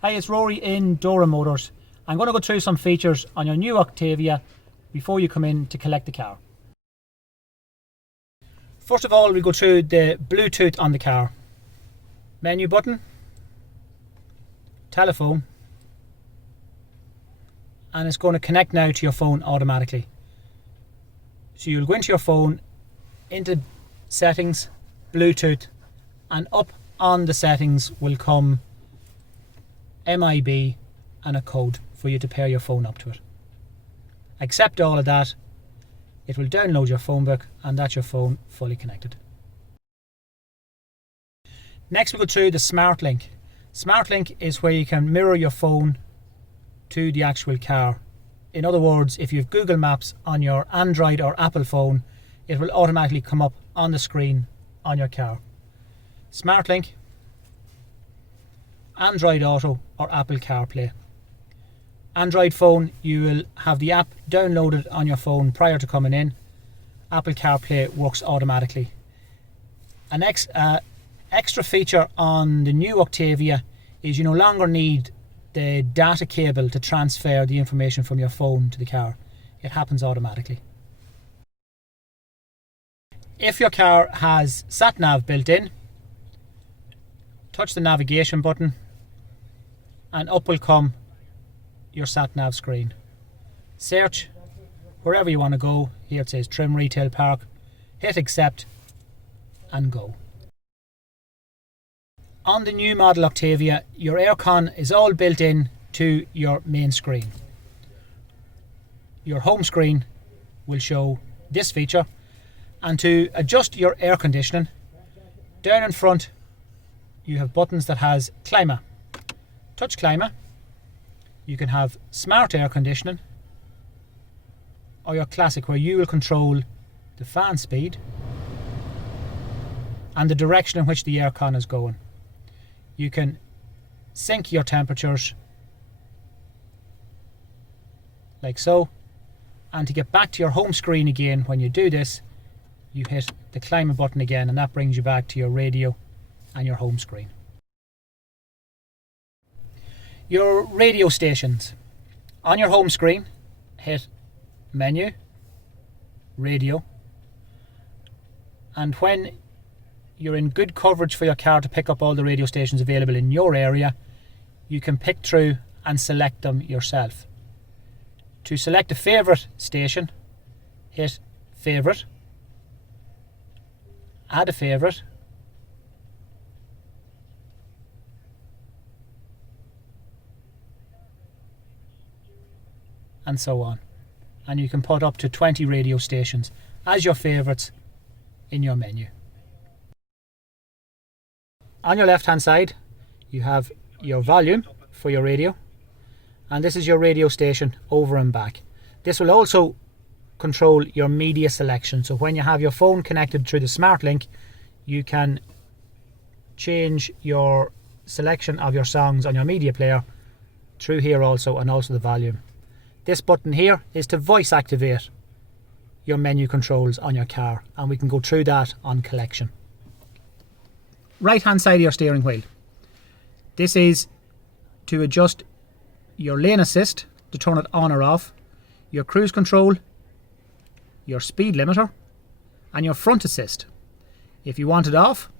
Hi, it's Rory in Dora Motors. I'm going to go through some features on your new Octavia before you come in to collect the car. First of all, we go through the Bluetooth on the car. Menu button, telephone, and it's going to connect now to your phone automatically. So you'll go into your phone, into settings, Bluetooth, and up on the settings will come MIB and a code for you to pair your phone up to it. Accept all of that, it will download your phone book, and that's your phone fully connected. Next we go through the Smartlink. Smartlink is where you can mirror your phone to the actual car. In other words, if you have Google Maps on your Android or Apple phone, it will automatically come up on the screen on your car. Smartlink, Android Auto or Apple CarPlay. Android phone, you will have the app downloaded on your phone prior to coming in. Apple CarPlay works automatically. An extra feature on the new Octavia is you no longer need the data cable to transfer the information from your phone to the car. It happens automatically. If your car has Sat-Nav built in, touch the navigation button and up will come your Sat-Nav screen. Search wherever you want to go. Here it says Trim Retail Park. Hit accept and go. On the new model Octavia, your aircon is all built in to your main screen. Your home screen will show this feature, and to adjust your air conditioning, down in front you have buttons that has Climate. Touch Climate. You can have smart air conditioning or your classic, where you will control the fan speed and the direction in which the aircon is going. You can sync your temperatures like so, and to get back to your home screen again, when you do this, you hit the climate button again, and that brings you back to your radio and your home screen. Your radio stations. On your home screen, hit menu, radio, and when you're in good coverage for your car to pick up all the radio stations available in your area, you can pick through and select them yourself. To select a favourite station, hit favourite, add a favourite, and so on. And you can put up to 20 radio stations as your favourites in your menu. On your left hand side you have your volume for your radio, and this is your radio station over and back. This will also control your media selection, so when you have your phone connected through the Smartlink, you can change your selection of your songs on your media player through here also, and also the volume. This button here is to voice activate your menu controls on your car, and we can go through that on collection. Right hand side of your steering wheel. This is to adjust your lane assist, to turn it on or off, your cruise control, your speed limiter, and your front assist. If you want it off,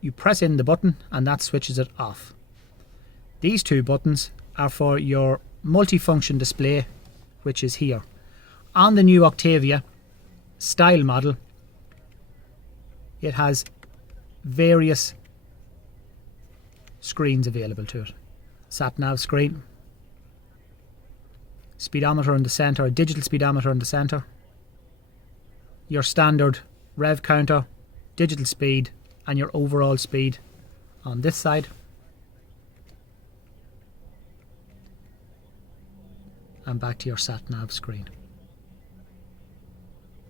you press in the button and that switches it off. These two buttons are for your multifunction display, which is here. On the new Octavia style model, it has various screens available to it. Sat-Nav screen, speedometer in the centre, a digital speedometer in the centre, your standard rev counter, digital speed, and your overall speed on this side, and back to your Sat-Nav screen.